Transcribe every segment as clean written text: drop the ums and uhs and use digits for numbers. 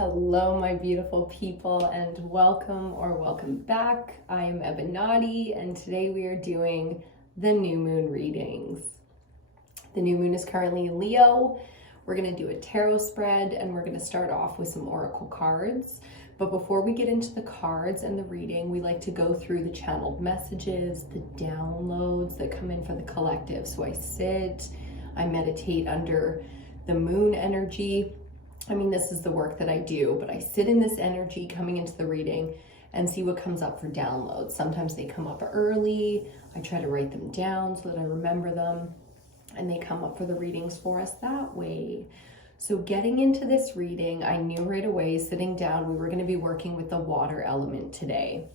Hello, my beautiful people, and welcome back. I am Ebinotti, and today we are doing the new moon readings. The new moon is currently in Leo. We're going to do a tarot spread, and we're going to start off with some oracle cards. But before we get into the cards and the reading, we like to go through the channeled messages, the downloads that come in for the collective. So I sit, I meditate under the moon energy. I mean, this is the work that I do, but I sit in this energy coming into the reading and see what comes up for downloads. Sometimes they come up early. I try to write them down so that I remember them, and they come up for the readings for us that way. So getting into this reading, I knew right away, sitting down, we were going to be working with the water element today.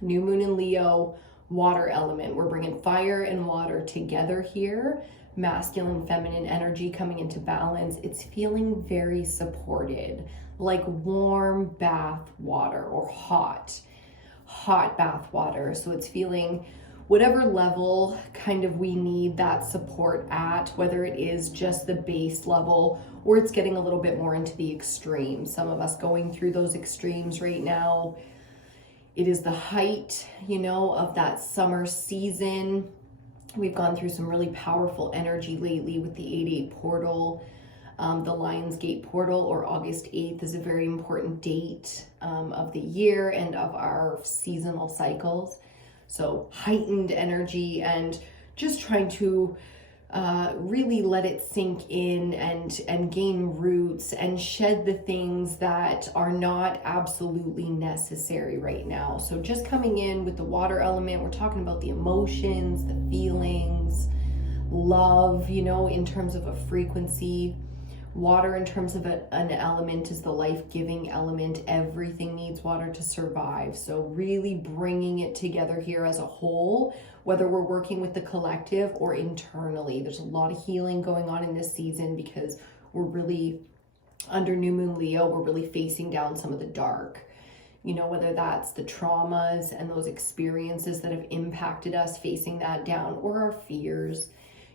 New moon in Leo, water element. We're bringing fire and water together here. Masculine, feminine energy coming into balance. It's feeling very supported, like warm bath water or hot bath water. So it's feeling whatever level kind of we need that support at, whether it is just the base level or it's getting a little bit more into the extremes. Some of us going through those extremes right now. It is the height, of that summer season. We've gone through some really powerful energy lately with the 8/8 portal. The Lion's Gate portal, or August 8th, is a very important date of the year and of our seasonal cycles. So heightened energy and just trying to really let it sink in and gain roots and shed the things that are not absolutely necessary right now. So just coming in with the water element, we're talking about the emotions, the feelings, love, in terms of a frequency. Water in terms of an element is the life-giving element. Everything needs water to survive. So really bringing it together here as a whole, whether we're working with the collective or internally. There's a lot of healing going on in this season because we're really, under New Moon Leo, we're really facing down some of the dark. Whether that's the traumas and those experiences that have impacted us, facing that down, or our fears.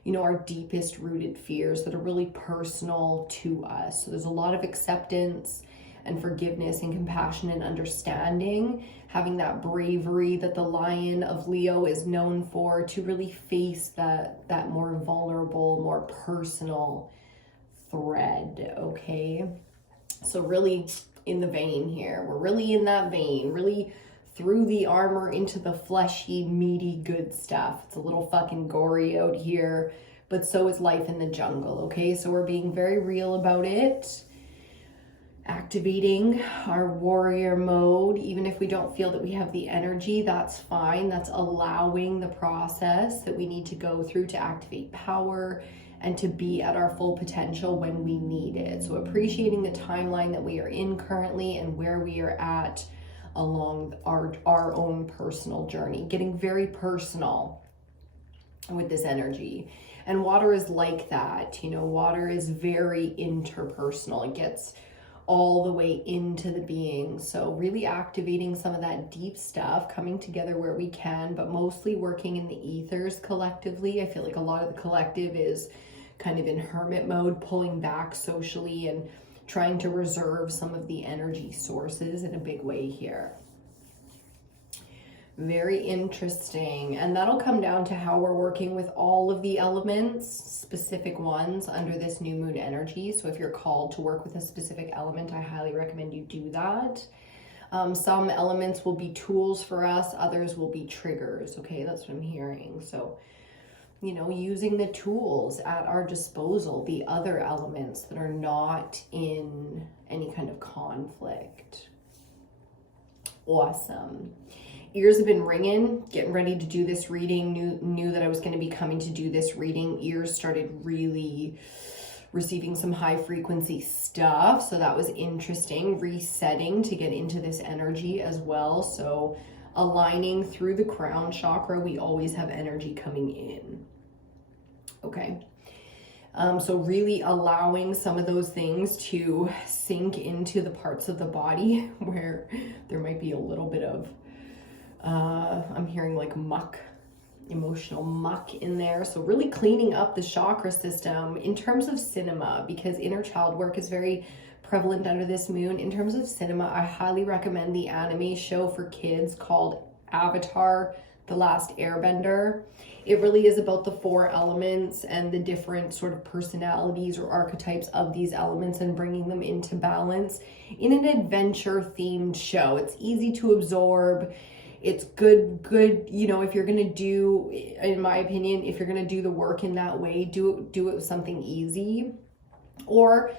Our deepest rooted fears that are really personal to us. So there's a lot of acceptance and forgiveness and compassion and understanding, having that bravery that the Lion of Leo is known for, to really face that more vulnerable, more personal thread, okay? So really in the vein here, we're really in that vein, really through the armor into the fleshy, meaty, good stuff. It's a little fucking gory out here, but so is life in the jungle, okay? So we're being very real about it. Activating our warrior mode, even if we don't feel that we have the energy, that's fine. That's allowing the process that we need to go through to activate power and to be at our full potential when we need it. So appreciating the timeline that we are in currently and where we are at along our own personal journey, getting very personal with this energy. And water is like that, water is very interpersonal. It gets all the way into the being. So really activating some of that deep stuff, coming together where we can, but mostly working in the ethers collectively. I feel like a lot of the collective is kind of in hermit mode, pulling back socially and trying to reserve some of the energy sources in a big way here. Very interesting. And that'll come down to how we're working with all of the elements, specific ones under this new moon energy. So if you're called to work with a specific element, I highly recommend you do that. Some elements will be tools for us, others will be triggers. Okay, that's what I'm hearing. So using the tools at our disposal, the other elements that are not in any kind of conflict. Awesome. Ears have been ringing, getting ready to do this reading, knew that I was going to be coming to do this reading. Ears started really receiving some high frequency stuff. So that was interesting, resetting to get into this energy as well. So aligning through the crown chakra, we always have energy coming in. Okay. So really allowing some of those things to sink into the parts of the body where there might be a little bit of, I'm hearing like muck, emotional muck in there. So really cleaning up the chakra system in terms of cinema, because inner child work is very prevalent under this moon. In terms of cinema, I highly recommend the anime show for kids called Avatar: The Last Airbender. It really is about the 4 elements and the different sort of personalities or archetypes of these elements and bringing them into balance in an adventure themed show. It's easy to absorb. It's good, you know, if you're going to do, in my opinion, if you're going to do the work in that way, do it with something easy. Or,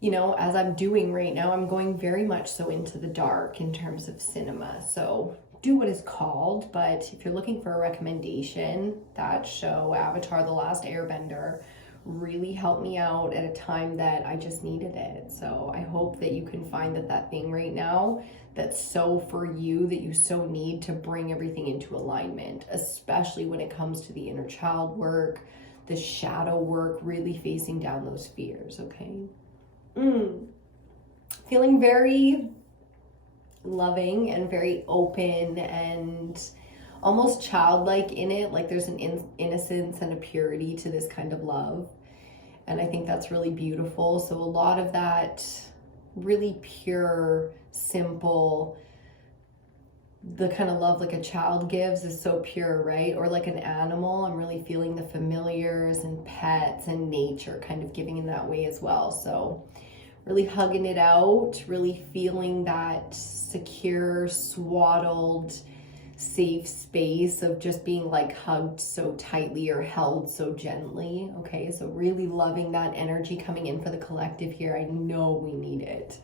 you know, as I'm doing right now, I'm going very much so into the dark in terms of cinema. So do what is called, but if you're looking for a recommendation, that show, Avatar: The Last Airbender, really helped me out at a time that I just needed it. So I hope that you can find that thing right now that's so for you, that you so need to bring everything into alignment, especially when it comes to the inner child work, the shadow work, really facing down those fears, okay? Feeling very loving and very open and almost childlike in it. Like there's an innocence and a purity to this kind of love. And I think that's really beautiful. So a lot of that really pure, simple, the kind of love like a child gives is so pure, right? Or like an animal. I'm really feeling the familiars and pets and nature kind of giving in that way as well. So really hugging it out, really feeling that secure, swaddled, safe space of just being like hugged so tightly or held so gently. Okay, so really loving that energy coming in for the collective here. I know we need it.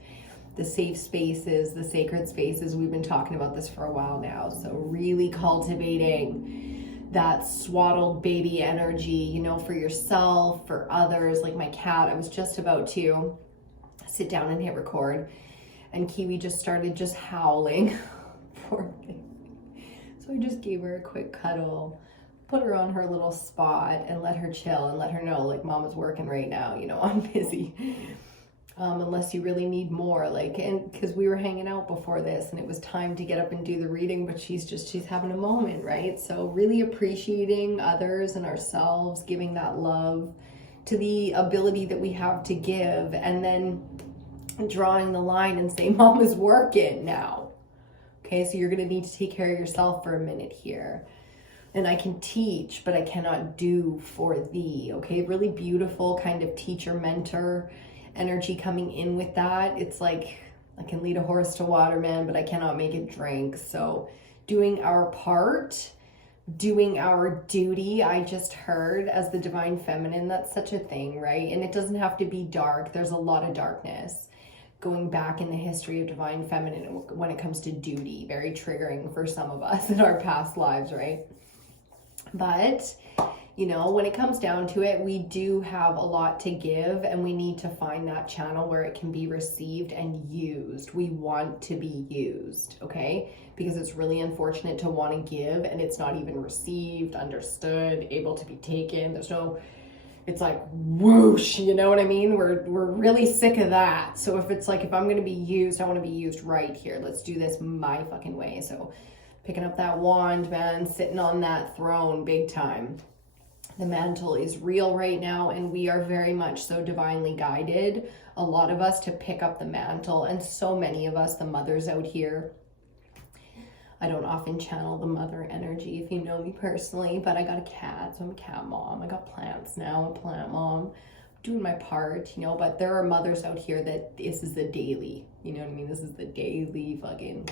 The safe spaces, the sacred spaces, we've been talking about this for a while now. So really cultivating that swaddled baby energy, you know, for yourself, for others. Like my cat, I was just about to sit down and hit record, and Kiwi just started just howling. Poor thing. So I just gave her a quick cuddle, put her on her little spot, and let her chill and let her know, like, Mama's working right now, you know, I'm busy. Unless you really need more, like, and because we were hanging out before this and it was time to get up and do the reading, but she's having a moment, right? So really appreciating others and ourselves, giving that love to the ability that we have to give, and then drawing the line and say, Mama's working now. Okay, so you're gonna need to take care of yourself for a minute here. And I can teach, but I cannot do for thee. Okay, really beautiful kind of teacher-mentor energy coming in with that. It's like, I can lead a horse to water, man, but I cannot make it drink. So doing our part, doing our duty. I just heard as the divine feminine, that's such a thing, right? And it doesn't have to be dark. There's a lot of darkness going back in the history of divine feminine when it comes to duty. Very triggering for some of us in our past lives, right? But, you know, when it comes down to it, we do have a lot to give, and we need to find that channel where it can be received and used. We want to be used, okay? Because it's really unfortunate to want to give and it's not even received, understood, able to be taken. There's no, it's like whoosh, you know what I mean? We're really sick of that. So if it's like, if I'm going to be used, I want to be used right here. Let's do this my fucking way. So picking up that wand, man, sitting on that throne big time. The mantle is real right now, and we are very much so divinely guided, a lot of us, to pick up the mantle. And so many of us, the mothers out here, I don't often channel the mother energy if you know me personally, but I got a cat, so I'm a cat mom. I got plants now, I'm a plant mom. I'm doing my part, you know, but there are mothers out here that this is the daily, you know what I mean? This is the daily fucking,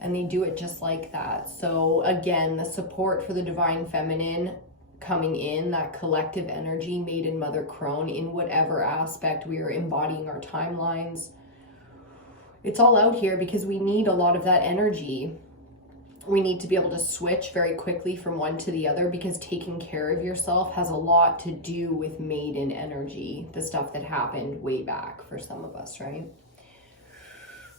and they do it just like that. So again, the support for the divine feminine coming in, that collective energy, maiden, mother, crone, in whatever aspect we are embodying our timelines. It's all out here because we need a lot of that energy. We need to be able to switch very quickly from one to the other, because taking care of yourself has a lot to do with maiden energy, the stuff that happened way back for some of us, right?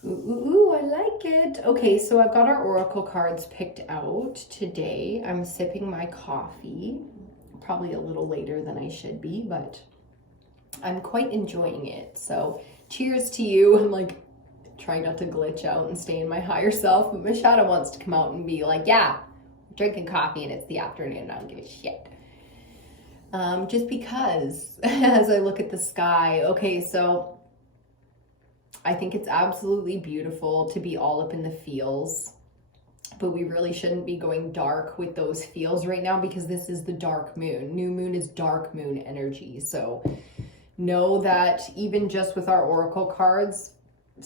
Ooh, I like it. Okay, so I've got our oracle cards picked out today. I'm sipping my coffee, probably a little later than I should be, but I'm quite enjoying it. So cheers to you. I'm like trying not to glitch out and stay in my higher self, but my shadow wants to come out and be like, yeah, I'm drinking coffee and it's the afternoon, I don't give a shit. Just because, as I look at the sky. Okay, so I think it's absolutely beautiful to be all up in the feels, but we really shouldn't be going dark with those feels right now, because this is the dark moon. New moon is dark moon energy. So know that even just with our oracle cards,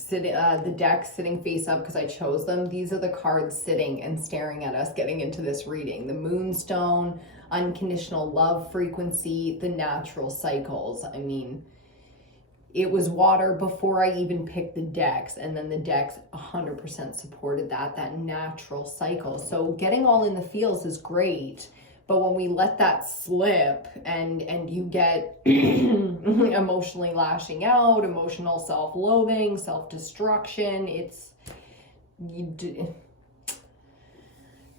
the deck sitting face up because I chose them, these are the cards sitting and staring at us getting into this reading. The moonstone, unconditional love frequency, the natural cycles. I mean, it was water before I even picked the decks, and then the decks 100% supported that natural cycle. So getting all in the feels is great, but when we let that slip and you get emotionally lashing out, emotional self-loathing, self-destruction,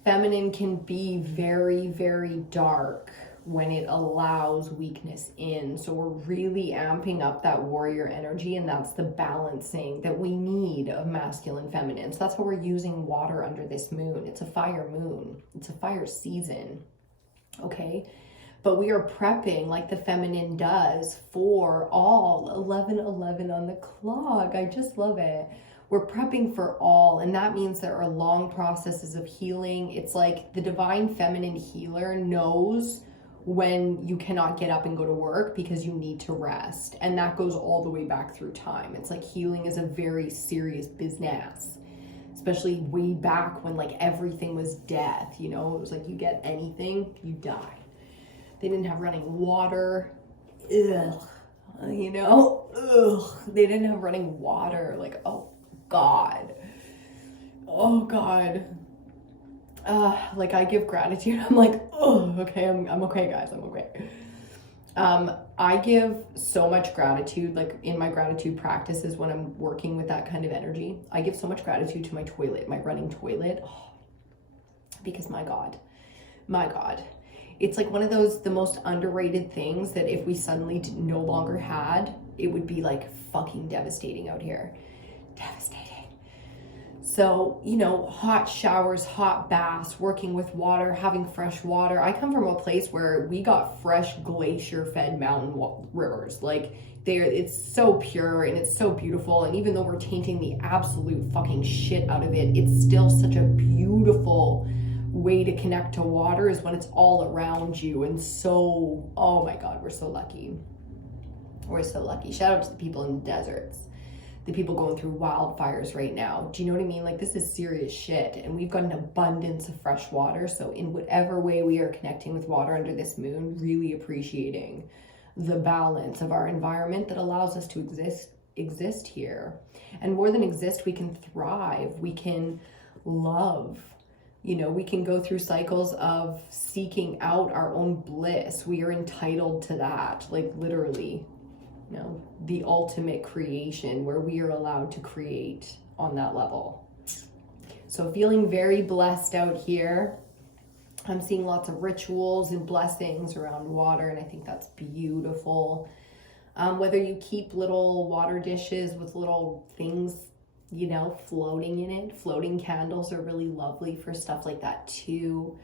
feminine can be very, very dark when it allows weakness in. So we're really amping up that warrior energy, and that's the balancing that we need of masculine, feminine. So that's why we're using water under this moon. It's a fire moon. It's a fire season. Okay? But we are prepping like the feminine does for all 11:11 on the clock. I just love it. We're prepping for all, and that means there are long processes of healing. It's like the divine feminine healer knows when you cannot get up and go to work because you need to rest. And that goes all the way back through time. It's like healing is a very serious business, especially way back when like everything was death, you know? It was like you get anything, you die. They didn't have running water. Ugh. You know? Ugh. They didn't have running water. Like, oh God. Oh God. Like I give gratitude. I'm like, oh, okay, I'm okay, guys, I'm okay. I give so much gratitude, like in my gratitude practices when I'm working with that kind of energy. I give so much gratitude to my toilet, my running toilet, because my God, it's like one of those, the most underrated things that if we suddenly no longer had, it would be like fucking devastating out here. Devastating. So, you know, hot showers, hot baths, working with water, having fresh water. I come from a place where we got fresh glacier-fed mountain rivers. Like, it's so pure and it's so beautiful. And even though we're tainting the absolute fucking shit out of it, it's still such a beautiful way to connect to water is when it's all around you. And so, oh my God, we're so lucky. We're so lucky. Shout out to the people in the deserts. The people going through wildfires right now. Do you know what I mean? Like, this is serious shit, and we've got an abundance of fresh water. So in whatever way we are connecting with water under this moon, really appreciating the balance of our environment that allows us to exist here. And more than exist, we can thrive, we can love. You know, we can go through cycles of seeking out our own bliss. We are entitled to that, like literally. You know, the ultimate creation where we are allowed to create on that level. So feeling very blessed out here. I'm seeing lots of rituals and blessings around water, and I think that's beautiful. Whether you keep little water dishes with little things, you know, floating in it. Floating candles are really lovely for stuff like that too.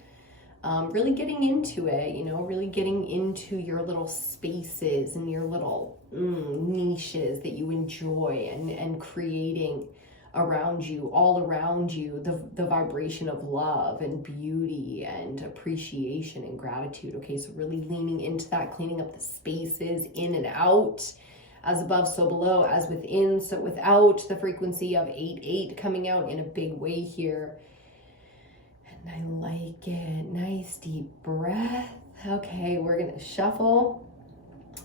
Really getting into it, you know, really getting into your little spaces and your little niches that you enjoy, and creating around you, all around you, the vibration of love and beauty and appreciation and gratitude. Okay, so really leaning into that, cleaning up the spaces in and out, as above, so below, as within, so without, the frequency of 8-8 coming out in a big way here. I like it. Nice deep breath. Okay, we're gonna shuffle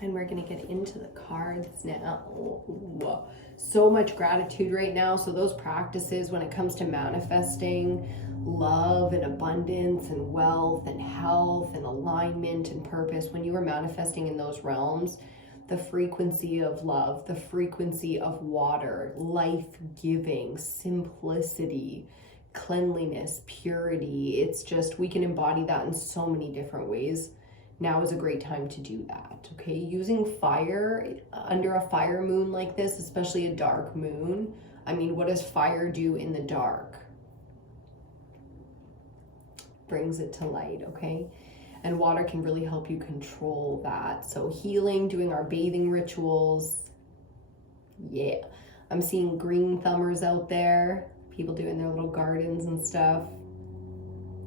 and we're gonna get into the cards now. Ooh, so much gratitude right now. So those practices when it comes to manifesting love and abundance and wealth and health and alignment and purpose, when you are manifesting in those realms, the frequency of love, the frequency of water, life-giving, simplicity, cleanliness, purity, it's just, we can embody that in so many different ways. Now is a great time to do that. Okay, using fire under a fire moon like this, especially a dark moon. I mean, what does fire do in the dark? Brings it to light. Okay, and water can really help you control that. So healing, doing our bathing rituals, yeah. I'm seeing green thumbers out there, people doing their little gardens and stuff.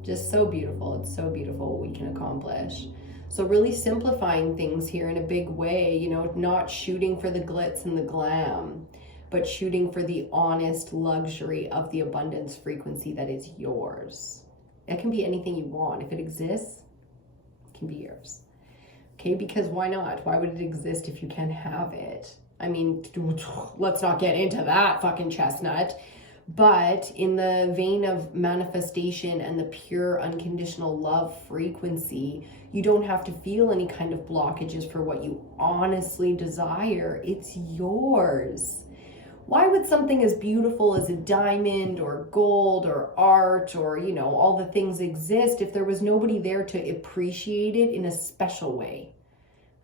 Just so beautiful. It's so beautiful what we can accomplish. So really simplifying things here in a big way, you know, not shooting for the glitz and the glam, but shooting for the honest luxury of the abundance frequency that is yours. It can be anything you want. If it exists, it can be yours. Okay, because why not? Why would it exist if you can't have it? I mean, let's not get into that fucking chestnut. But in the vein of manifestation and the pure unconditional love frequency, you don't have to feel any kind of blockages for what you honestly desire. It's yours. Why would something as beautiful as a diamond or gold or art or, you know, all the things exist if there was nobody there to appreciate it in a special way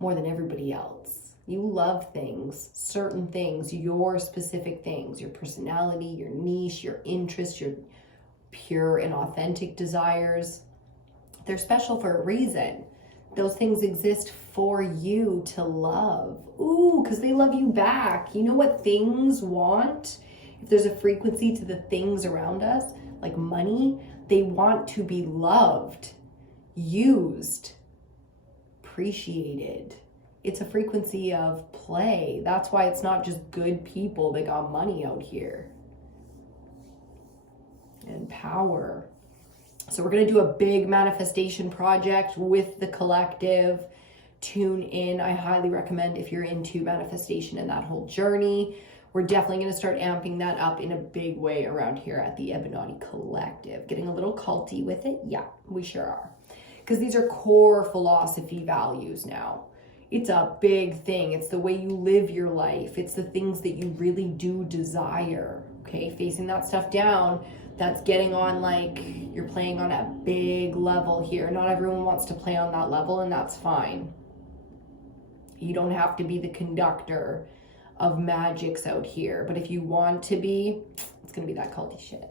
more than everybody else? You love things, certain things, your specific things, your personality, your niche, your interests, your pure and authentic desires. They're special for a reason. Those things exist for you to love. Ooh, because they love you back. You know what things want? If there's a frequency to the things around us, like money, they want to be loved, used, appreciated. It's a frequency of play. That's why it's not just good people that got money out here. And power. So we're going to do a big manifestation project with the collective. Tune in. I highly recommend if you're into manifestation and that whole journey. We're definitely going to start amping that up in a big way around here at the EBINOTTI Collective. Getting a little culty with it? Yeah, we sure are. Because these are core philosophy values now. It's a big thing. It's the way you live your life. It's the things that you really do desire. Okay, facing that stuff down, that's getting on, like, you're playing on a big level here. Not everyone wants to play on that level, and that's fine. You don't have to be the conductor of magics out here. But if you want to be, it's going to be that culty shit.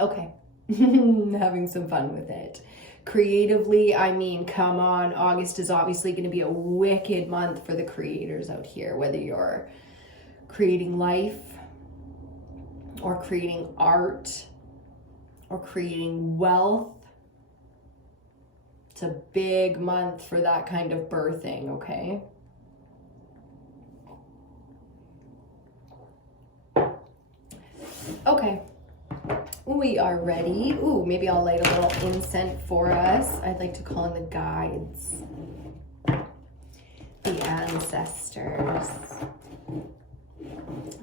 Okay. Having some fun with it. Creatively, I mean, come on, August is obviously going to be a wicked month for the creators out here, whether you're creating life or creating art or creating wealth. It's a big month for that kind of birthing, okay? Okay. We are ready. Ooh, maybe I'll light a little incense for us. I'd like to call in the guides, the ancestors,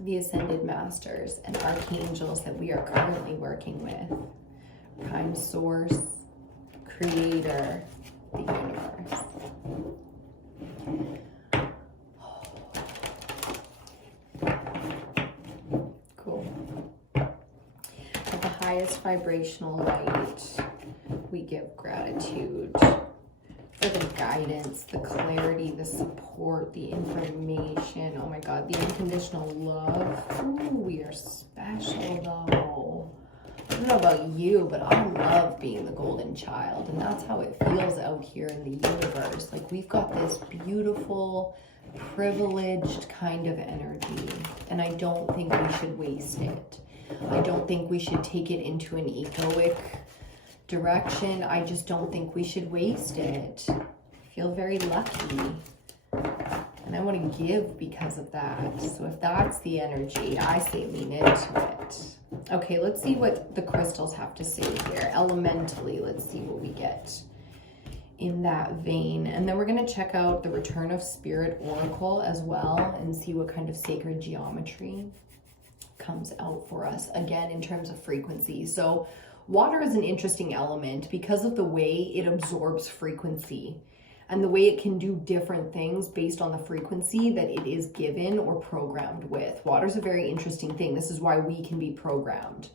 the ascended masters, and archangels that we are currently working with. Prime source, creator, the universe. Highest vibrational light, we give gratitude for the guidance, the clarity, the support, the information. Oh my God, the unconditional love. Ooh, we are special though. I don't know about you, but I love being the golden child, and that's how it feels out here in the universe. Like, we've got this beautiful, privileged kind of energy, and I don't think we should waste it. I don't think we should take it into an egoic direction. I just don't think we should waste it. I feel very lucky. And I want to give because of that. So if that's the energy, I say lean into it. Okay, let's see what the crystals have to say here. Elementally, let's see what we get in that vein. And then we're going to check out the Return of Spirit Oracle as well and see what kind of sacred geometry comes out for us, again, in terms of frequency. So water is an interesting element because of the way it absorbs frequency and the way it can do different things based on the frequency that it is given or programmed with. Water is a very interesting thing. This is why we can be programmed.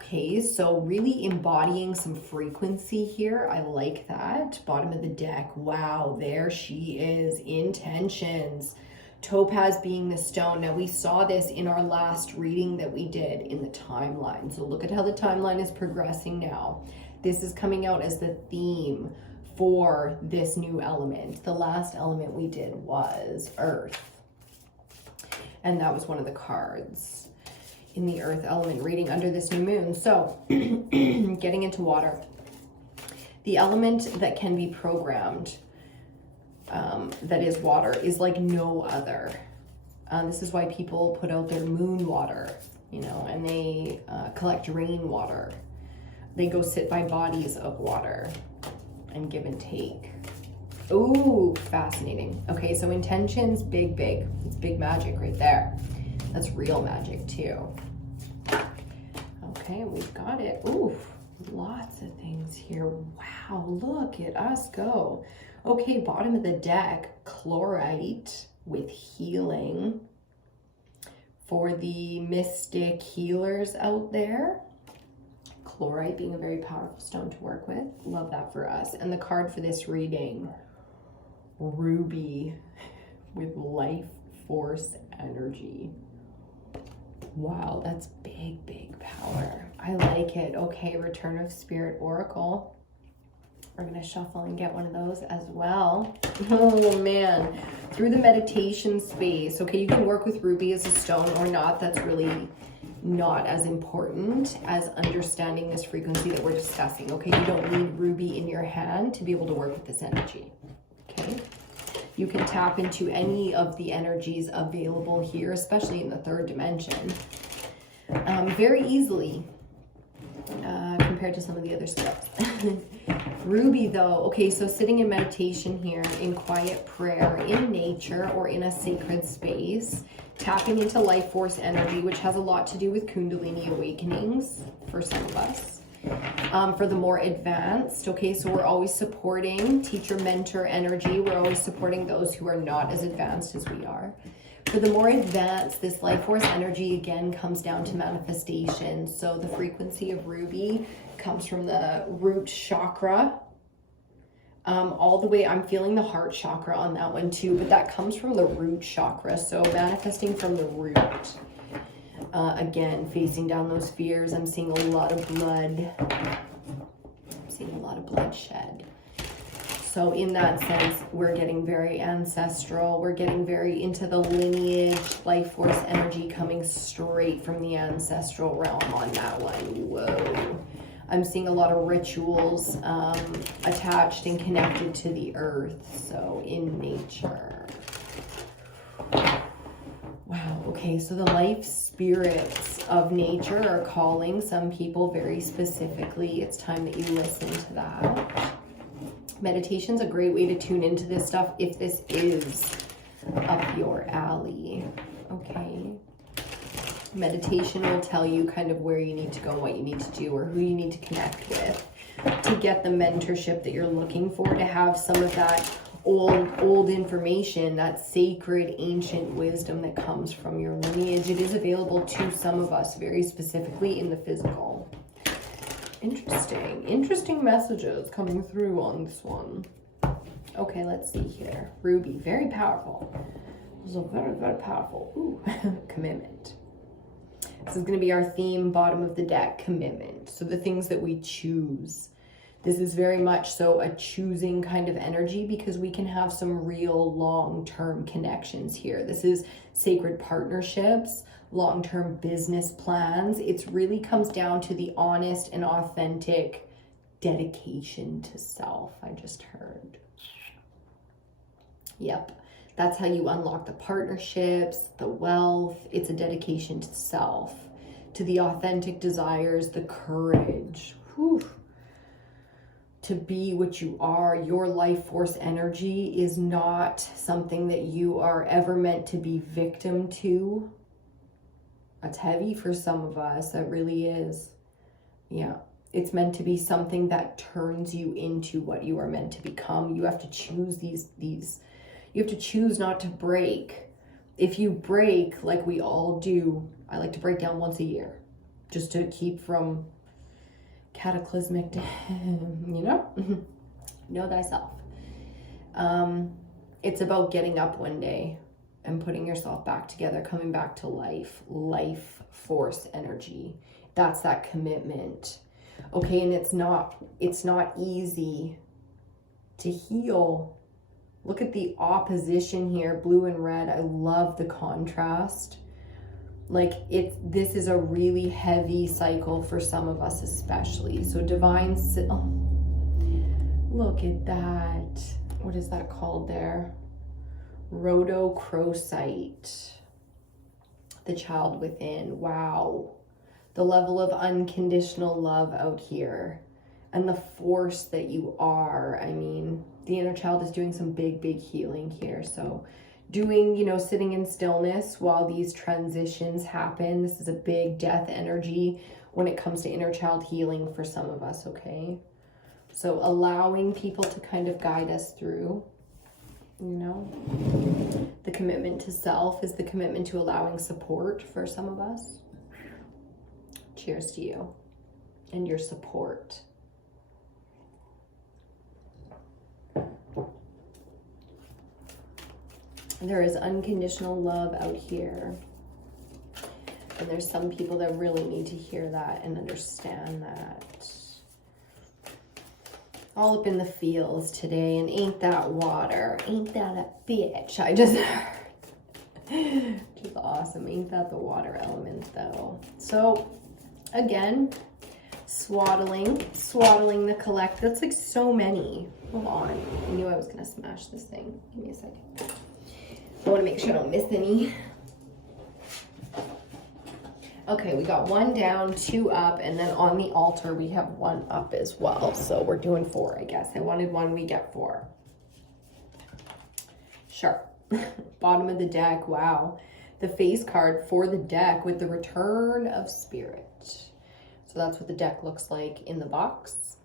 Okay, so really embodying some frequency here. I like that. Bottom of the deck. Wow, there she is. Intentions. Topaz being the stone. Now, we saw this in our last reading that we did in the timeline. So look at how the timeline is progressing now. This is coming out as the theme for this new element. The last element we did was Earth. And that was one of the cards in the earth element reading under this new moon. So getting into water. The element that can be programmed, that is water, is like no other. This is why people put out their moon water, you know, and they collect rainwater. They go sit by bodies of water and give and take. Ooh, fascinating. Okay, so intentions, big, big. It's big magic right there. That's real magic too. Okay, we've got it. Ooh, lots of things here. Wow, look at us go. Okay, bottom of the deck, chlorite with healing. For the mystic healers out there, chlorite being a very powerful stone to work with. Love that for us. And the card for this reading, ruby with life force energy. Wow, that's big, big power. I like it. Okay, Return of Spirit Oracle. We're going to shuffle and get one of those as well. Oh, man. Through the meditation space. Okay, you can work with ruby as a stone or not. That's really not as important as understanding this frequency that we're discussing. Okay, you don't need ruby in your hand to be able to work with this energy. Okay, you can tap into any of the energies available here, especially in the third dimension, very easily compared to some of the other stuff. Ruby though, okay, so sitting in meditation here, in quiet prayer, in nature or in a sacred space, tapping into life force energy, which has a lot to do with Kundalini awakenings for some of us. For the more advanced, okay, so we're always supporting teacher mentor energy. We're always supporting those who are not as advanced as we are. For the more advanced, this life force energy again comes down to manifestation. So the frequency of ruby comes from the root chakra. All the way, I'm feeling the heart chakra on that one too, but that comes from the root chakra. So manifesting from the root. Again, facing down those fears. I'm seeing a lot of blood. I'm seeing a lot of bloodshed. So in that sense, we're getting very ancestral. We're getting very into the lineage, life force energy coming straight from the ancestral realm on that one. Whoa. I'm seeing a lot of rituals attached and connected to the earth. So in nature. Wow, okay, so the life spirits of nature are calling some people very specifically. It's time that you listen to that. Meditation's a great way to tune into this stuff if this is up your alley, okay? Meditation will tell you kind of where you need to go and what you need to do or who you need to connect with to get the mentorship that you're looking for, to have some of that old information, that sacred ancient wisdom that comes from your lineage. It is available to some of us very specifically in the physical. Interesting messages coming through on this one. Okay, let's see here. Ruby, very powerful. This is very, very powerful. Ooh, commitment. This is going to be our theme, bottom of the deck, commitment. So the things that we choose. This is very much so a choosing kind of energy because we can have some real long-term connections here. This is sacred partnerships, long-term business plans. It really comes down to the honest and authentic dedication to self, I just heard. Yep, that's how you unlock the partnerships, the wealth. It's a dedication to self, to the authentic desires, the courage. Whew. To be what you are. Your life force energy is not something that you are ever meant to be victim to. That's heavy for some of us. That really is. Yeah. It's meant to be something that turns you into what you are meant to become. You have to choose these. You have to choose not to break. If you break, like we all do, I like to break down once a year just to keep from cataclysmic, you know thyself. It's about getting up one day and putting yourself back together, coming back to life force energy. That's that commitment. Okay, and it's not easy to heal Look at the opposition here, blue and red. I love the contrast. Like this is a really heavy cycle for some of us especially. So divine, oh, look at that. What is that called there? Rhodochrosite. The child within. Wow. The level of unconditional love out here. And the force that you are. I mean, the inner child is doing some big, big healing here. So doing, you know, sitting in stillness while these transitions happen. This is a big death energy when it comes to inner child healing for some of us, okay? So allowing people to kind of guide us through, you know. The commitment to self is the commitment to allowing support for some of us. Cheers to you and your support. There is unconditional love out here. And there's some people that really need to hear that and understand that. All up in the feels today, and ain't that water? Ain't that a bitch? I just heard. Which is awesome. Ain't that the water element though? So again, swaddling the collect. That's like so many. Hold on. I knew I was gonna smash this thing. Give me a second. I want to make sure I don't miss any. Okay, we got 1 down, 2 up, and then on the altar we have 1 up as well. So we're doing 4, I guess. I wanted 1, we get 4. Sure. Bottom of the deck, wow. The face card for the deck with the return of spirit. So that's what the deck looks like in the box.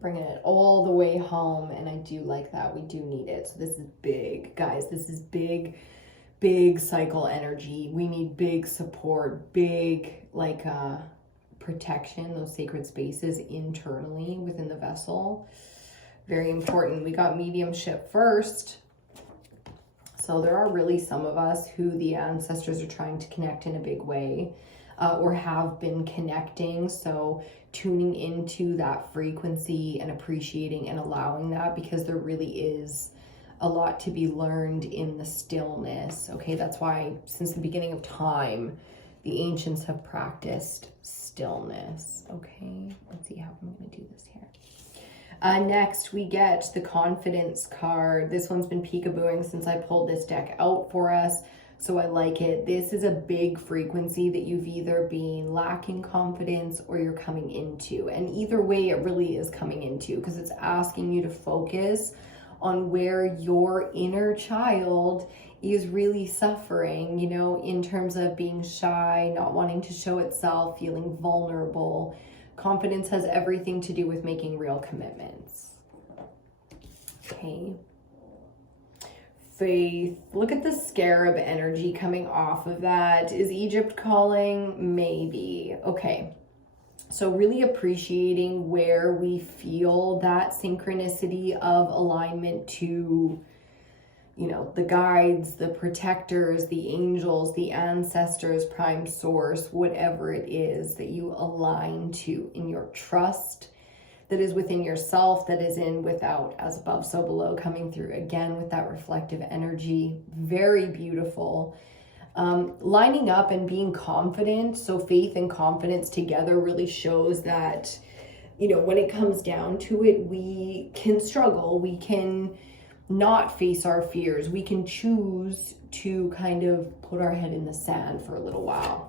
Bringing it all the way home, and I do like that. We do need it. So this is big, guys. This is big, big cycle energy. We need big support, big like protection, those sacred spaces internally within the vessel. Very important. We got mediumship first. So there are really some of us who the ancestors are trying to connect in a big way, or have been connecting. So tuning into that frequency and appreciating and allowing that, because there really is a lot to be learned in the stillness. Okay, that's why since the beginning of time, the ancients have practiced stillness. Okay, let's see how I'm gonna do this here. Next, we get the confidence card. This one's been peekabooing since I pulled this deck out for us. So I like it. This is a big frequency that you've either been lacking confidence or you're coming into. And either way, it really is coming into, because it's asking you to focus on where your inner child is really suffering, you know, in terms of being shy, not wanting to show itself, feeling vulnerable. Confidence has everything to do with making real commitments. Okay. Faith. Look at the scarab energy coming off of that. Is Egypt calling? Maybe. Okay. So really appreciating where we feel that synchronicity of alignment to, you know, the guides, the protectors, the angels, the ancestors, prime source, whatever it is that you align to in your trust, that is within yourself, that is in without, as above, so below, coming through again with that reflective energy. Very beautiful. Lining up and being confident. So faith and confidence together really shows that, you know, when it comes down to it, we can struggle. We can not face our fears. We can choose to kind of put our head in the sand for a little while.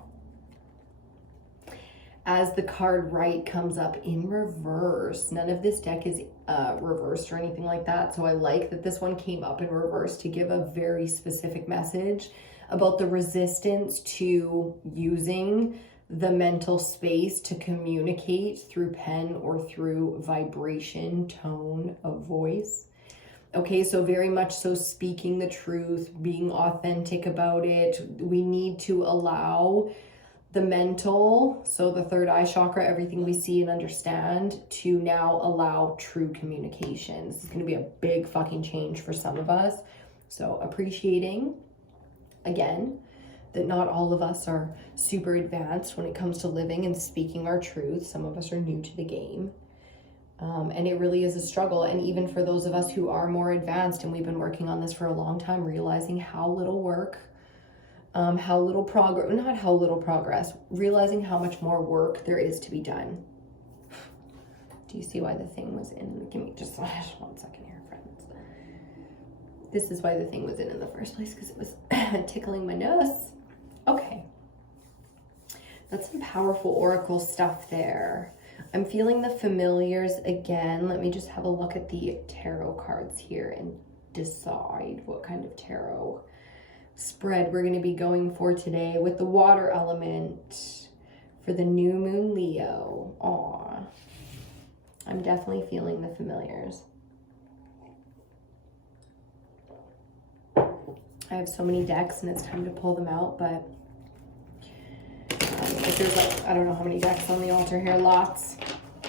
As the card right comes up in reverse, none of this deck is reversed or anything like that. So I like that this one came up in reverse to give a very specific message about the resistance to using the mental space to communicate through pen or through vibration, tone of voice. Okay, so very much so speaking the truth, being authentic about it. We need to allow the mental, so the third eye chakra, everything we see and understand, to now allow true communication. This is going to be a big fucking change for some of us. So appreciating, again, that not all of us are super advanced when it comes to living and speaking our truth. Some of us are new to the game. And it really is a struggle. And even for those of us who are more advanced and we've been working on this for a long time, realizing how little work, how little progress, not how little progress, realizing how much more work there is to be done. Do you see why the thing was in? Give me just 1 second here, friends. This is why the thing was in the first place, because it was tickling my nose. Okay. That's some powerful oracle stuff there. I'm feeling the familiars again. Let me just have a look at the tarot cards here and decide what kind of tarot spread we're going to be going for today with the water element for the new moon Leo. Aw, I'm definitely feeling the familiars. I have so many decks and it's time to pull them out, but if there's like, I don't know how many decks on the altar here, lots,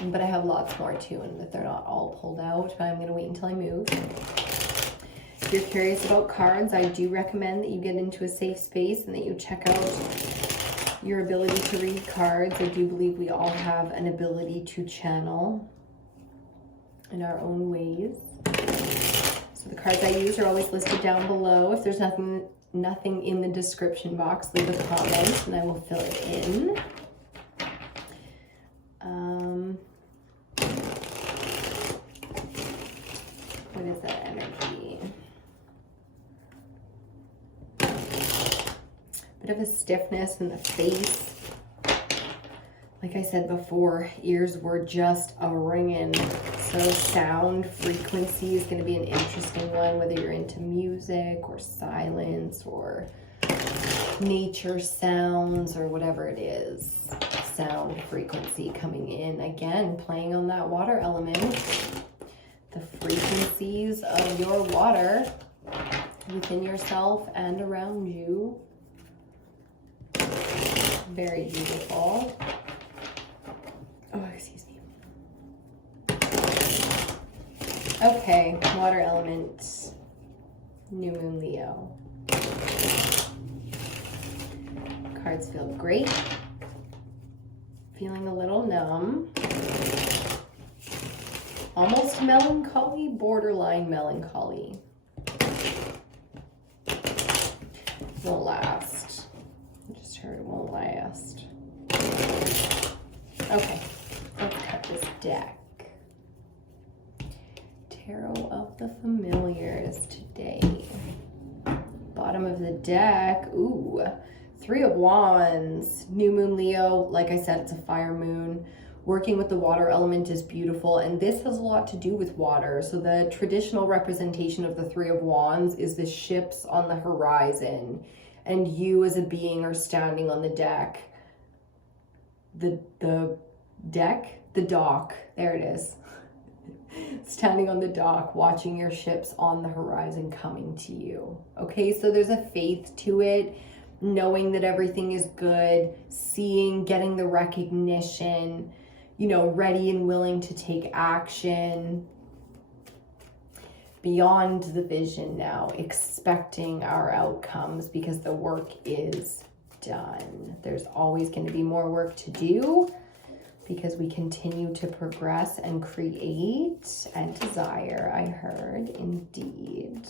but I have lots more too, and that they're not all pulled out, but I'm going to wait until I move. If you're curious about cards, I do recommend that you get into a safe space and that you check out your ability to read cards. I do believe we all have an ability to channel in our own ways. So the cards I use are always listed down below. If there's nothing in the description box, leave a comment and I will fill it in. What is that energy? Bit of a stiffness in the face. Like I said before, ears were just a ringing. So sound frequency is going to be an interesting one, whether you're into music or silence or nature sounds or whatever it is. Sound frequency coming in. Again, playing on that water element. The frequencies of your water within yourself and around you. Very beautiful. Oh, excuse me. Okay, water element, new moon Leo. Cards feel great. Feeling a little numb. Almost melancholy, borderline melancholy. Won't last. I just heard it won't last. Okay, let's cut this deck. Tarot of the Familiars today. Bottom of the deck, ooh, 3 of Wands, new moon Leo. Like I said, it's a fire moon. Working with the water element is beautiful, and this has a lot to do with water. So the traditional representation of the 3 of Wands is the ships on the horizon, and you as a being are standing on the deck. The dock, there it is. Standing on the dock, watching your ships on the horizon coming to you. Okay, so there's a faith to it, knowing that everything is good, seeing, getting the recognition, you know, ready and willing to take action. Beyond the vision now, expecting our outcomes because the work is done. There's always going to be more work to do because we continue to progress and create and desire, I heard, indeed.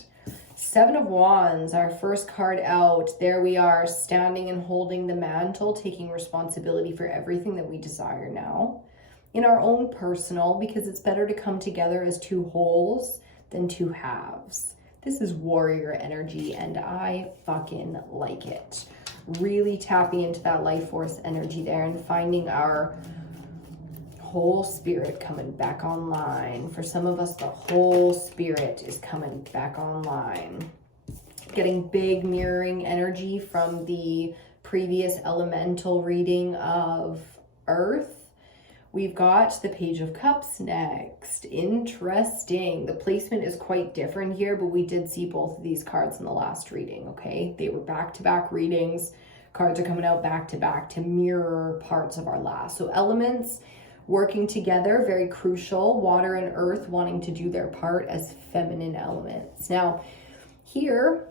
7 of Wands, our first card out. There we are, standing and holding the mantle, taking responsibility for everything that we desire now in our own personal, because it's better to come together as 2 wholes than 2 halves. This is warrior energy, and I fucking like it. Really tapping into that life force energy there and finding our whole spirit coming back online. For some of us, the whole spirit is coming back online. Getting big mirroring energy from the previous elemental reading of Earth. We've got the Page of Cups next. Interesting. The placement is quite different here, but we did see both of these cards in the last reading, okay? They were back-to-back readings. Cards are coming out back-to-back to mirror parts of our last. So elements working together, very crucial. Water and earth wanting to do their part as feminine elements. Now, here,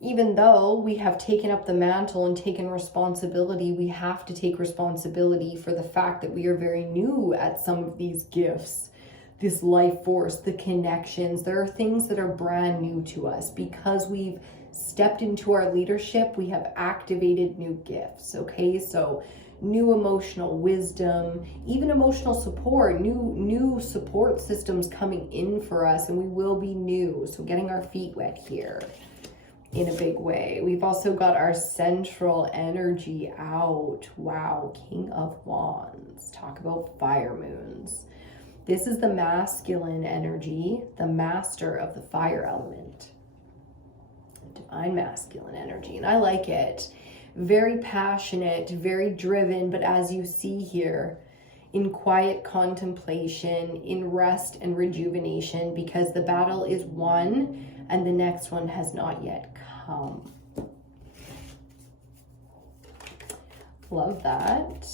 even though we have taken up the mantle and taken responsibility, we have to take responsibility for the fact that we are very new at some of these gifts, this life force, the connections. There are things that are brand new to us. Because we've stepped into our leadership, we have activated new gifts, okay? So new emotional wisdom, even emotional support, new support systems coming in for us, and we will be new. So getting our feet wet here in a big way. We've also got our central energy out. Wow, King of Wands. Talk about fire moons. This is the masculine energy, the master of the fire element. Divine masculine energy, and I like it. Very passionate, very driven, but as you see here, in quiet contemplation, in rest and rejuvenation, because the battle is won and the next one has not yet come. Love that.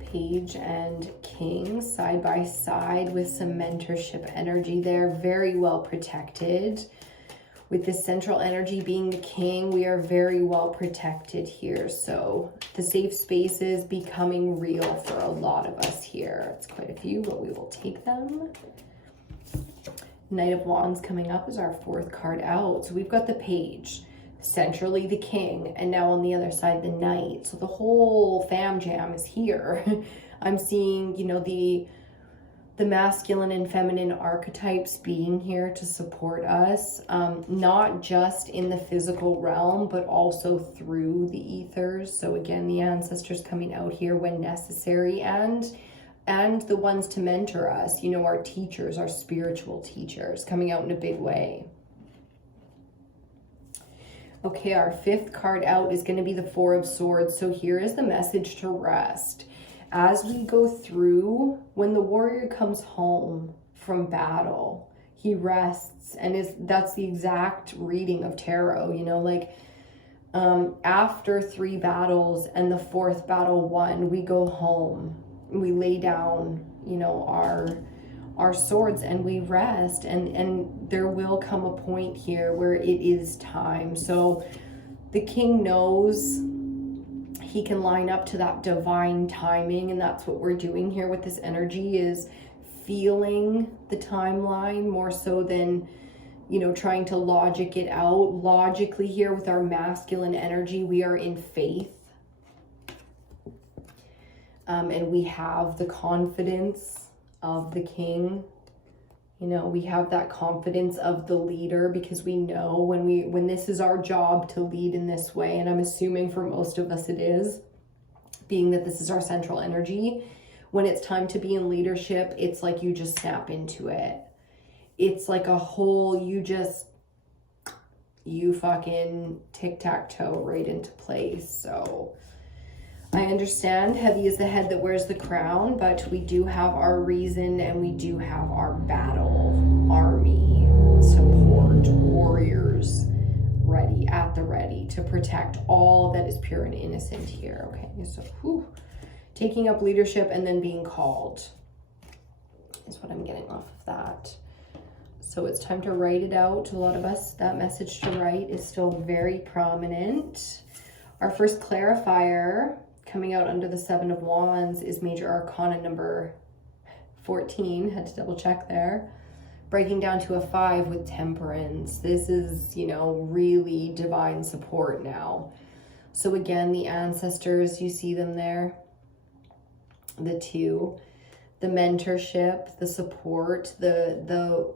Page and King side by side with some mentorship energy there. Very well protected. With the central energy being the King, we are very well protected here. So the safe space is becoming real for a lot of us here. It's quite a few, but we will take them. Knight of Wands coming up is our fourth card out. So we've got the Page, centrally the King, and now on the other side the Knight. So the whole fam jam is here. I'm seeing, you know, the masculine and feminine archetypes being here to support us, not just in the physical realm, but also through the ethers. So again, the ancestors coming out here when necessary, and the ones to mentor us, you know, our teachers, our spiritual teachers coming out in a big way. Okay, our fifth card out is going to be the Four of Swords. So here is the message to rest. As we go through, when the warrior comes home from battle, he rests, and that's the exact reading of tarot, you know, like after 3 battles and the 4th battle won, we go home, we lay down, you know, our swords and we rest, and there will come a point here where it is time. So the King knows he can line up to that divine timing, and that's what we're doing here with this energy, is feeling the timeline more so than, you know, trying to logic it out. Logically here with our masculine energy, we are in faith, and we have the confidence of the King. You know, we have that confidence of the leader, because we know when this is our job to lead in this way, and I'm assuming for most of us it is, being that this is our central energy. When it's time to be in leadership, it's like you just snap into it. It's like a whole, you fucking tic-tac-toe right into place. So I understand heavy is the head that wears the crown, but we do have our reason, and we do have our battle army support warriors ready, at the ready, to protect all that is pure and innocent here. Okay, so taking up leadership and then being called is what I'm getting off of that. So it's time to write it out. A lot of us, that message to write is still very prominent. Our first clarifier coming out under the 7 of Wands is Major Arcana number 14. Had to double check there. Breaking down to a 5 with Temperance. This is, you know, really divine support now. So again, the ancestors, you see them there. The 2. The mentorship, the support, the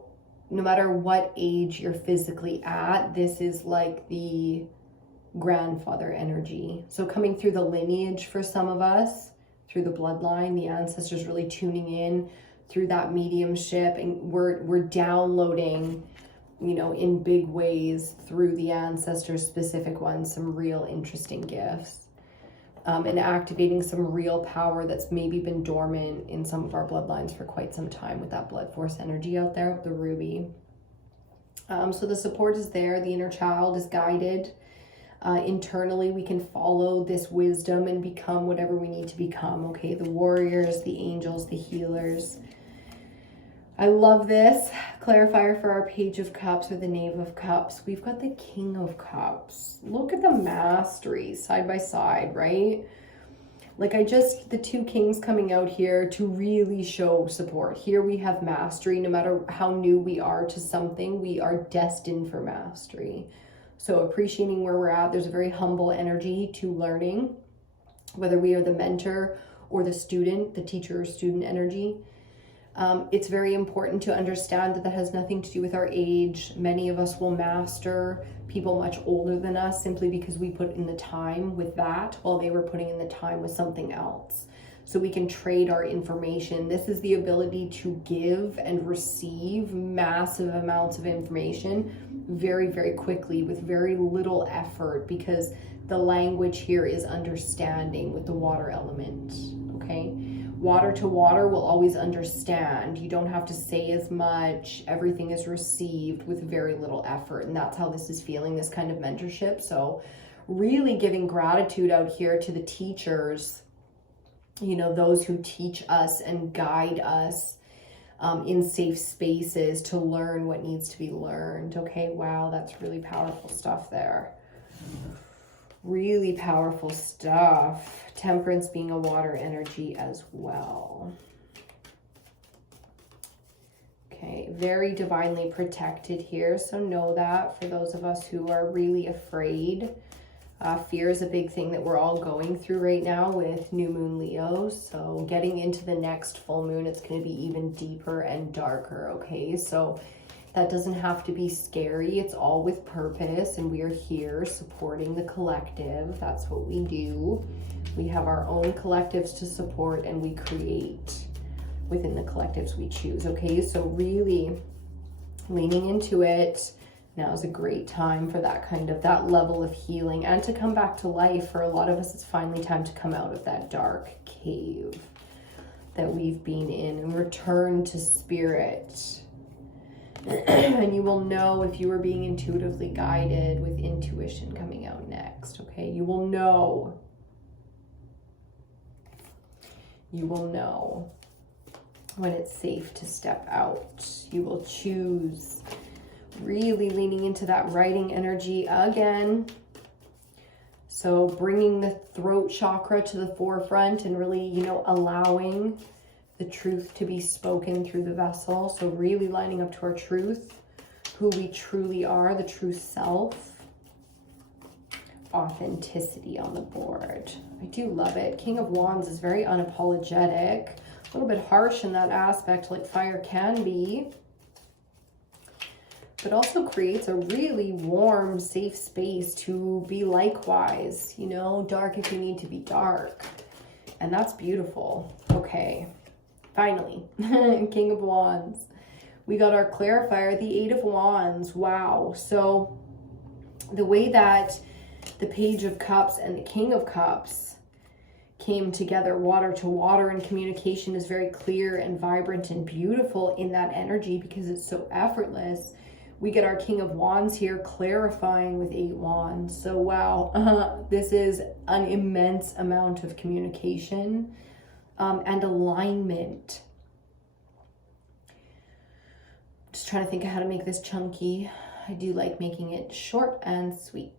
no matter what age you're physically at, this is like the grandfather energy. So coming through the lineage for some of us, through the bloodline, the ancestors really tuning in through that mediumship, and we're downloading, you know, in big ways through the ancestors, specific ones, some real interesting gifts, and activating some real power that's maybe been dormant in some of our bloodlines for quite some time with that blood force energy out there with the ruby. So the support is there. The inner child is guided. Internally, we can follow this wisdom and become whatever we need to become. Okay, the warriors, the angels, the healers. I love this clarifier for our Page of Cups or the Knave of Cups. We've got the King of Cups. Look at the mastery side by side, right? Like the two kings coming out here to really show support. Here we have mastery. No matter how new we are to something, we are destined for mastery. So appreciating where we're at, there's a very humble energy to learning, whether we are the mentor or the student, the teacher or student energy. It's very important to understand that has nothing to do with our age. Many of us will master people much older than us simply because we put in the time with that while they were putting in the time with something else. So we can trade our information. This is the ability to give and receive massive amounts of information very, very quickly with very little effort, because the language here is understanding with the water element, okay? Water to water will always understand. You don't have to say as much. Everything is received with very little effort. And that's how this is feeling, this kind of mentorship. So really giving gratitude out here to the teachers, you know, those who teach us and guide us in safe spaces to learn what needs to be learned. Okay, wow, that's really powerful stuff there. Really powerful stuff. Temperance being a water energy as well. Okay, very divinely protected here. So know that for those of us who are really afraid. Fear is a big thing that we're all going through right now with new moon Leo. So getting into the next full moon, it's going to be even deeper and darker. Okay, so that doesn't have to be scary. It's all with purpose, and we are here supporting the collective. That's what we do. We have our own collectives to support, and we create within the collectives we choose. Okay, so really leaning into it. Now is a great time for that level of healing and to come back to life. For a lot of us, it's finally time to come out of that dark cave that we've been in and return to spirit. And you will know if you are being intuitively guided with intuition coming out next, okay? You will know. You will know when it's safe to step out. You will choose. Really leaning into that writing energy again. So bringing the throat chakra to the forefront and really, you know, allowing the truth to be spoken through the vessel. So really lining up to our truth, who we truly are, the true self. Authenticity on the board. I do love it. King of Wands is very unapologetic. A little bit harsh in that aspect, like fire can be. But also creates a really warm, safe space to be likewise. You know, dark if you need to be dark. And that's beautiful. Okay. Finally, King of Wands. We got our clarifier, the Eight of Wands. Wow. So the way that the Page of Cups and the King of Cups came together, water to water, and communication is very clear and vibrant and beautiful in that energy because it's so effortless. We get our King of Wands here clarifying with 8 wands. So wow, this is an immense amount of communication and alignment. Just trying to think of how to make this chunky. I do like making it short and sweet.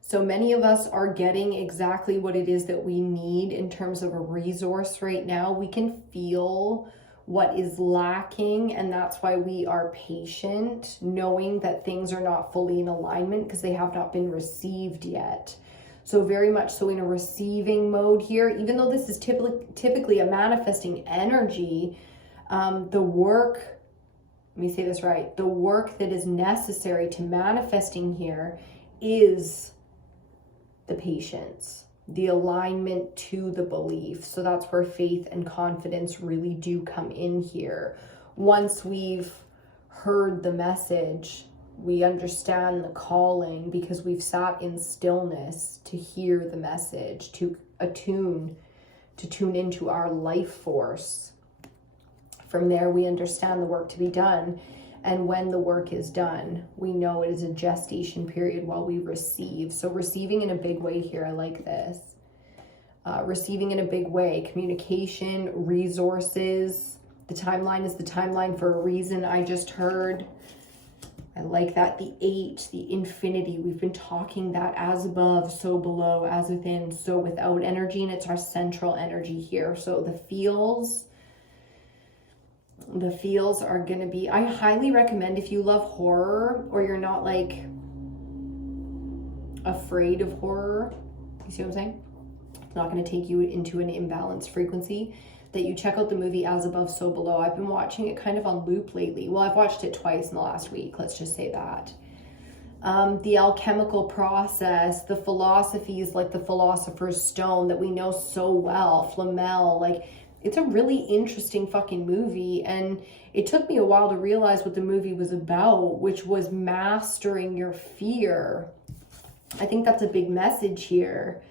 So many of us are getting exactly what it is that we need in terms of a resource right now. We can feel what is lacking, and that's why we are patient, knowing that things are not fully in alignment because they have not been received yet. So very much so in a receiving mode here, even though this is typically a manifesting energy, the work, let me say this right, the work that is necessary to manifesting here is the patience, the alignment to the belief. So that's where faith and confidence really do come in here. Once we've heard the message, we understand the calling because we've sat in stillness to hear the message, to tune into our life force. From there, we understand the work to be done. And when the work is done, we know it is a gestation period while we receive. So receiving in a big way here, I like this. Receiving in a big way, communication, resources, The timeline is the timeline for a reason. I just heard, I like that, the 8, the infinity. We've been talking that as above, so below, as within, so without energy, and it's our central energy here. So the feels are going to be, I highly recommend, if you love horror or you're not like afraid of horror, you see what I'm saying? It's not going to take you into an imbalanced frequency, that you check out the movie As Above, So Below. I've been watching it kind of on loop lately. Well, I've watched it twice in the last week. Let's just say that. The alchemical process, the philosophies like the Philosopher's Stone that we know so well, Flamel, like it's a really interesting fucking movie. And it took me a while to realize what the movie was about, which was mastering your fear. I think that's a big message here.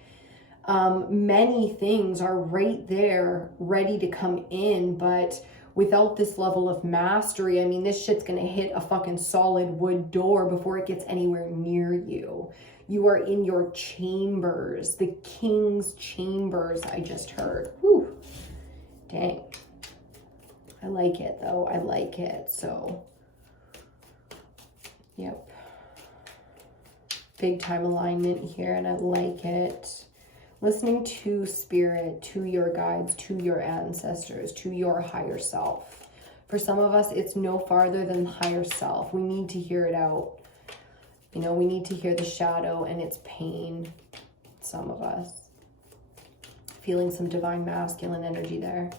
Many things are right there ready to come in, but without this level of mastery, I mean, this shit's gonna hit a fucking solid wood door before it gets anywhere near you. You are in your chambers, the king's chambers, I just heard. Whew. Dang. I like it though, I like it, so. Yep. Big time alignment here, and I like it. Listening to spirit, to your guides, to your ancestors, to your higher self. For some of us, it's no farther than the higher self. We need to hear it out. You know, we need to hear the shadow and its pain. Some of us. Feeling some divine masculine energy there.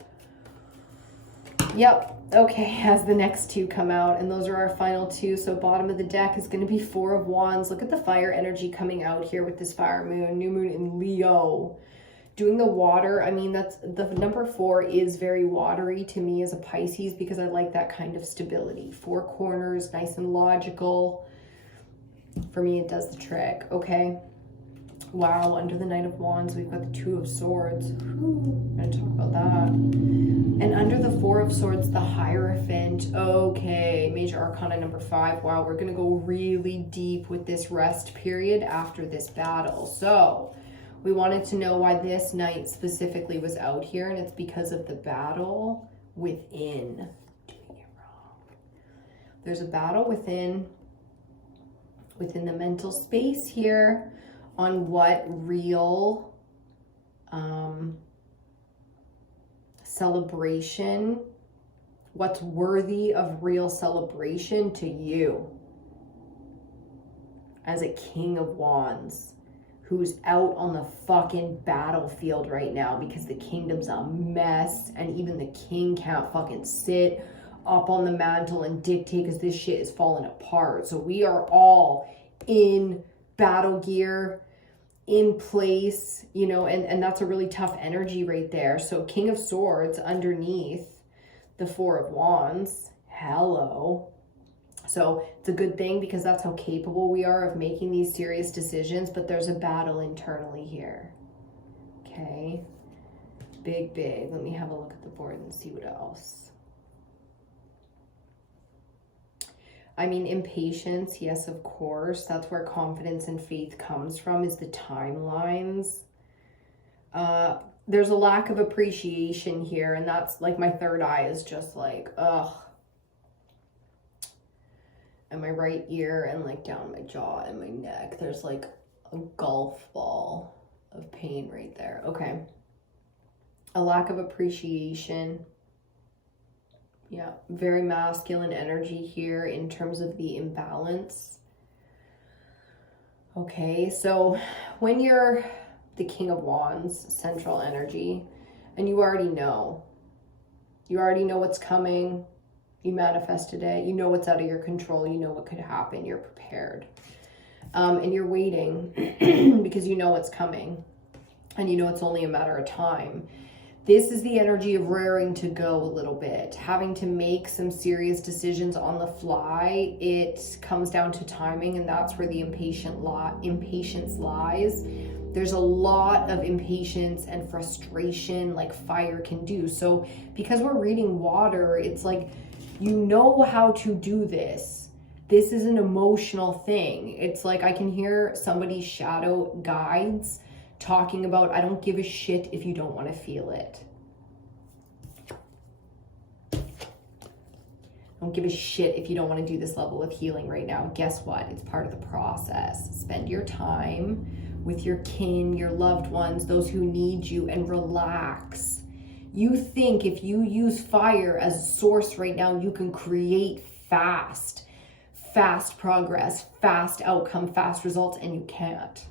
Yep. Okay, as the next 2 come out, and those are our final 2. So bottom of the deck is going to be 4 of Wands. Look at the fire energy coming out here with this fire moon, new moon in Leo. Doing the water, I mean, that's the number 4 is very watery to me as a Pisces, because I like that kind of stability. 4 corners, nice and logical. For me, it does the trick. Okay. Wow, under the Knight of Wands, we've got the 2 of Swords. We're going to talk about that. And under the 4 of Swords, the Hierophant. Okay, Major Arcana number 5. Wow, we're going to go really deep with this rest period after this battle. So, we wanted to know why this Knight specifically was out here, and it's because of the battle within. Doing it wrong. There's a battle within the mental space here, on what real celebration, what's worthy of real celebration to you as a King of Wands who's out on the fucking battlefield right now, because the kingdom's a mess and even the king can't fucking sit up on the mantle and dictate because this shit is falling apart. So we are all in battle gear, in place, you know, and that's a really tough energy right there. So King of Swords underneath the 4 of Wands. Hello. So it's a good thing, because that's how capable we are of making these serious decisions, but there's a battle internally here. Okay. Big. Let me have a look at the board and see what else. I mean, impatience, yes, of course. That's where confidence and faith comes from, is the timelines. There's a lack of appreciation here, and that's like my third eye is just like, ugh. And my right ear and like down my jaw and my neck. There's like a golf ball of pain right there. Okay. A lack of appreciation. Yeah, very masculine energy here in terms of the imbalance. Okay, so when you're the King of Wands, central energy, and you already know what's coming, you manifested it, you know what's out of your control, you know what could happen, you're prepared. And you're waiting because you know what's coming, and you know it's only a matter of time. This is the energy of raring to go a little bit, having to make some serious decisions on the fly. It comes down to timing, and that's where the impatience lies. There's a lot of impatience and frustration like fire can do. So because we're reading water, it's like, you know how to do this. This is an emotional thing. It's like I can hear somebody's shadow guides talking about, I don't give a shit if you don't want to feel it. Don't give a shit if you don't want to do this level of healing right now. Guess what? It's part of the process. Spend your time with your kin, your loved ones, those who need you, and relax. You think if you use fire as a source right now, you can create fast progress, fast outcome, fast results, and you can't.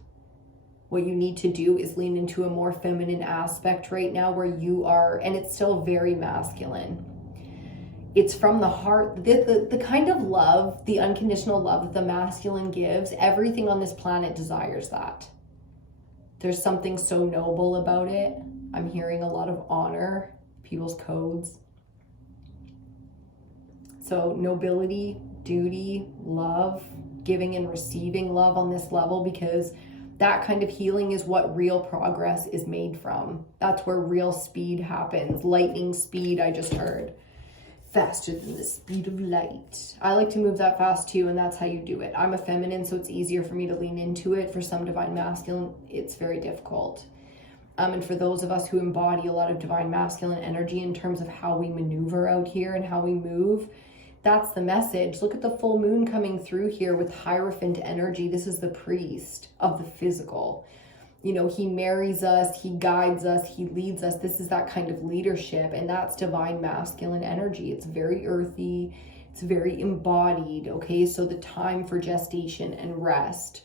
What you need to do is lean into a more feminine aspect right now where you are, and it's still very masculine. It's from the heart, the kind of love, the unconditional love that the masculine gives, everything on this planet desires that. There's something so noble about it. I'm hearing a lot of honor, people's codes. So nobility, duty, love, giving and receiving love on this level, because that kind of healing is what real progress is made from. That's where real speed happens. Lightning speed, I just heard. Faster than the speed of light. I like to move that fast too, and that's how you do it. I'm a feminine, so it's easier for me to lean into it. For some divine masculine, it's very difficult. And for those of us who embody a lot of divine masculine energy in terms of how we maneuver out here and how we move, that's the message. Look at the full moon coming through here with Hierophant energy. This is the priest of the physical. You know, he marries us, he guides us, he leads us. This is that kind of leadership, and that's divine masculine energy. It's very earthy, it's very embodied, okay? So the time for gestation and rest.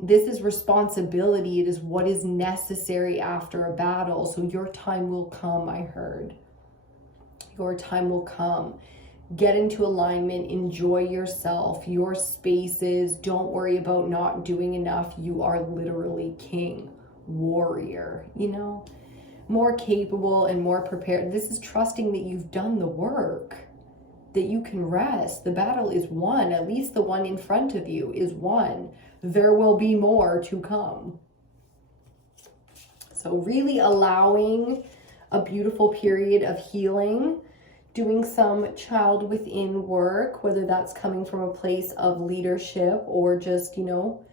This is responsibility. It is what is necessary after a battle. So your time will come, I heard. Your time will come. Get into alignment, enjoy yourself, your spaces. Don't worry about not doing enough. You are literally king, warrior, you know, more capable and more prepared. This is trusting that you've done the work, that you can rest. The battle is won. At least the one in front of you is won. There will be more to come. So really allowing a beautiful period of healing, doing some child within work, whether that's coming from a place of leadership or just, you know,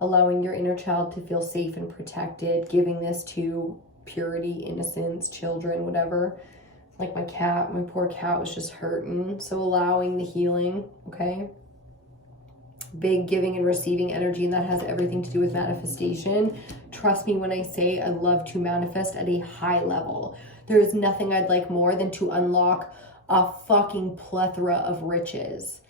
allowing your inner child to feel safe and protected, giving this to purity, innocence, children, whatever. Like my cat, my poor cat was just hurting. So allowing the healing, okay? Big giving and receiving energy, and that has everything to do with manifestation. Trust me when I say I love to manifest at a high level. There is nothing I'd like more than to unlock a fucking plethora of riches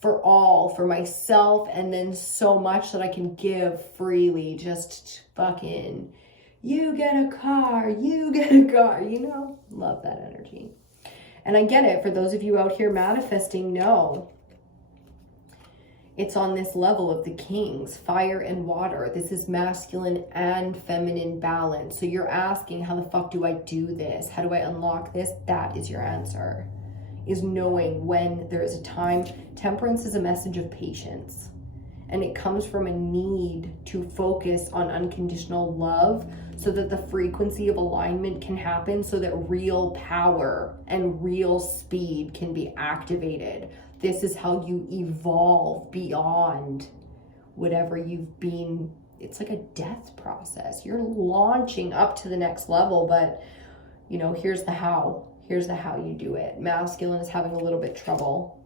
for all, for myself, and then so much that I can give freely. Just fucking, you get a car, you get a car, you know? Love that energy. And I get it. For those of you out here manifesting, no. It's on this level of the kings, fire and water. This is masculine and feminine balance. So you're asking, how the fuck do I do this? How do I unlock this? That is your answer, is knowing when there is a time. Temperance is a message of patience. And it comes from a need to focus on unconditional love so that the frequency of alignment can happen, so that real power and real speed can be activated. This is how you evolve beyond whatever you've been. It's like a death process. You're launching up to the next level, but you know, here's the how. Here's the how you do it. Masculine is having a little bit trouble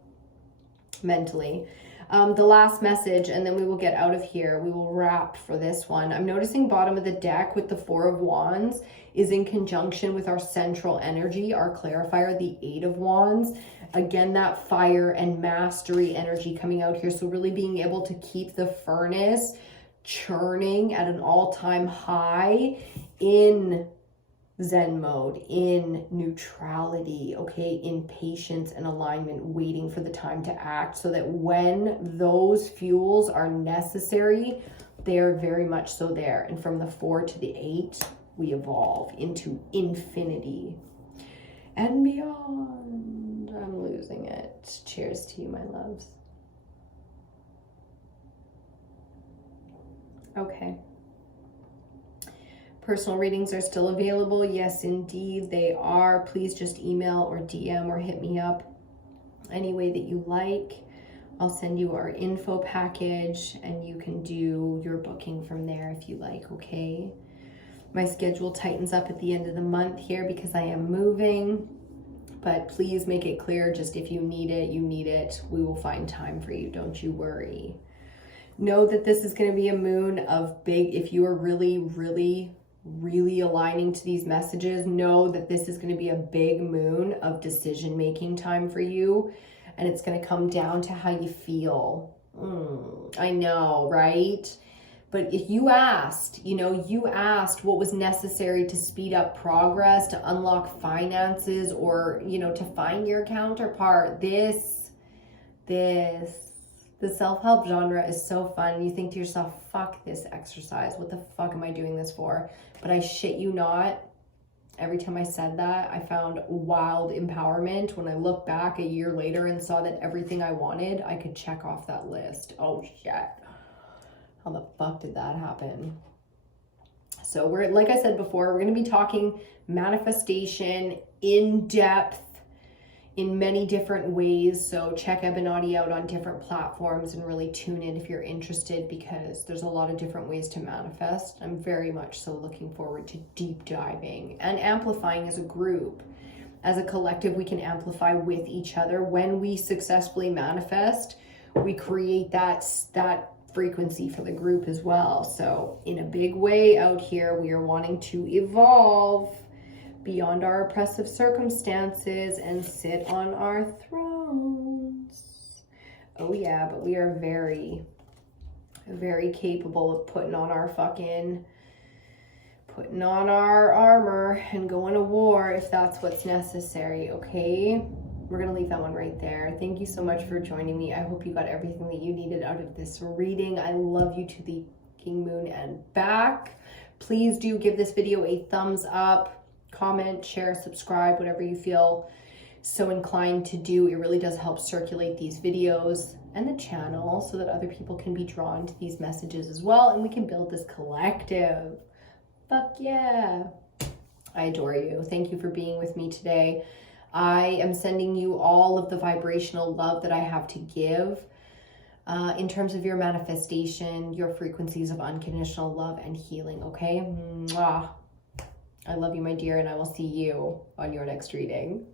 mentally. The last message, and then we will get out of here. We will wrap for this one. I'm noticing bottom of the deck with the Four of Wands is in conjunction with our central energy, our clarifier, the Eight of Wands. Again, that fire and mastery energy coming out here. So really being able to keep the furnace churning at an all-time high in Zen mode, in neutrality, okay, in patience and alignment, waiting for the time to act, so that when those fuels are necessary, they are very much so there. And from the 4 to the 8, we evolve into infinity and beyond. I'm losing it. Cheers to you, my loves. Okay. Personal readings are still available. Yes, indeed, they are. Please just email or DM or hit me up any way that you like. I'll send you our info package and you can do your booking from there if you like, okay? My schedule tightens up at the end of the month here because I am moving. But please make it clear, just if you need it, you need it. We will find time for you. Don't you worry. Know that this is going to be a moon of big, if you are really, really, really aligning to these messages, know that this is going to be a big moon of decision-making time for you. And it's going to come down to how you feel. I know, right? But if you asked, you asked what was necessary to speed up progress, to unlock finances, or, to find your counterpart, the self-help genre is so fun. You think to yourself, fuck this exercise. What the fuck am I doing this for? But I shit you not, every time I said that, I found wild empowerment when I look back a year later and saw that everything I wanted, I could check off that list. Oh shit. How the fuck did that happen? So we're, like I said before, we're going to be talking manifestation in depth in many different ways. So check EBINOTTI out on different platforms and really tune in if you're interested, because there's a lot of different ways to manifest. I'm very much so looking forward to deep diving and amplifying as a group. As a collective, we can amplify with each other. When we successfully manifest, we create that frequency for the group as well. So in a big way out here, we are wanting to evolve beyond our oppressive circumstances and sit on our thrones. Oh yeah, but we are very, very capable of putting on our armor and going to war if that's what's necessary, okay? We're gonna leave that one right there. Thank you so much for joining me. I hope you got everything that you needed out of this reading. I love you to the King Moon and back. Please do give this video a thumbs up. Comment, share, subscribe, whatever you feel so inclined to do. It really does help circulate these videos and the channel so that other people can be drawn to these messages as well, and we can build this collective. Fuck yeah. I adore you. Thank you for being with me today. I am sending you all of the vibrational love that I have to give in terms of your manifestation, your frequencies of unconditional love and healing, okay? Mwah. I love you, my dear, and I will see you on your next reading.